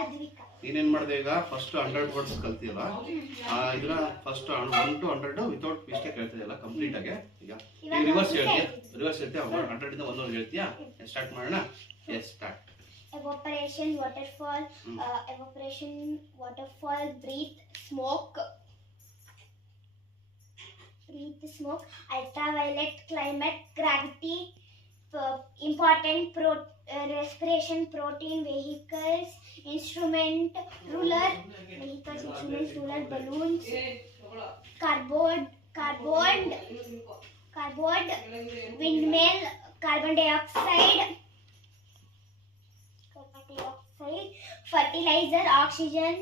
ಅದ್ವಿಕಾ. ನೀನೇನ್ ಮಾಡಿದೆ ಈಗ ಫಸ್ಟ್ 100 ವರ್ಡ್ಸ್ ಕಲ್ತಿಯಲ್ಲ, ಇದನ್ನ ಫಸ್ಟ್ 1 to 100 ವಿತೌಟ್ ಮಿಸ್ಟೇಕ್ ಹೇಳ್ತಿದೆಯಲ್ಲ ಕಂಪ್ಲೀಟ್ ಆಗಿ. ಈಗ ರಿವರ್ಸ್ ಹೇಳ್ತೀಯಾ? 100 ಇಂದ 100 ಹೇಳ್ತೀಯಾ? ಸ್ಟಾರ್ಟ್ ಮಾಡೋಣ. Yes start. Evaporation, waterfall, evaporation, waterfall, breathe, smoke, ultraviolet, climate, gravity, important, respiration, protein, vehicles, instrument, ruler, balloons, cardboard, windmill, carbon dioxide, fertilizer, oxygen,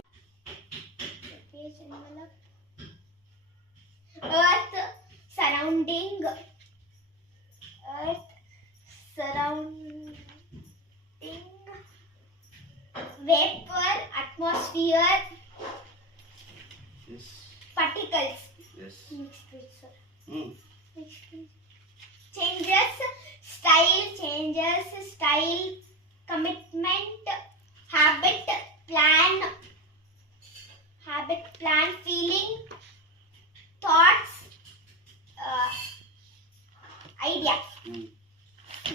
earth surrounding, vapor, atmosphere, yes, particles, yes, changes, style, commitment, habit, plan, feeling, thoughts, idea.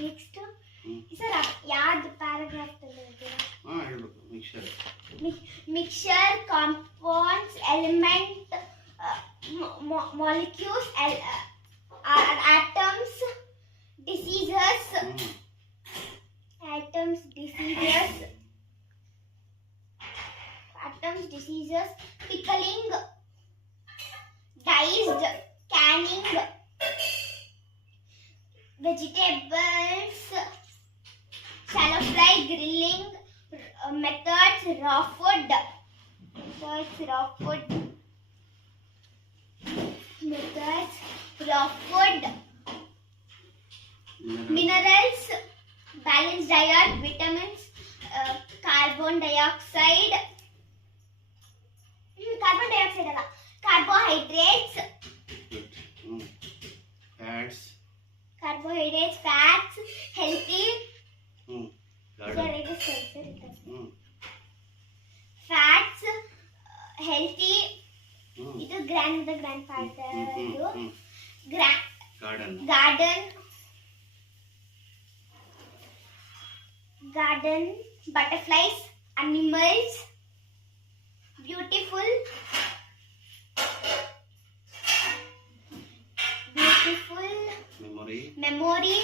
Next, sir, yaad paragraph talidira. ಹೇಳ್ಬೇಕು. Mixture, compounds, element, molecules, atoms, diseases, pickling, diced, canning, vegetables, shallow fry, grilling, methods, raw food, minerals, balanced diet, vitamins, carbon dioxide ಅಲ್ಲ, carbohydrates, fats, healthy, fats, healthy, ಇದು grandfather, garden, butterflies, animals, beautiful, memory,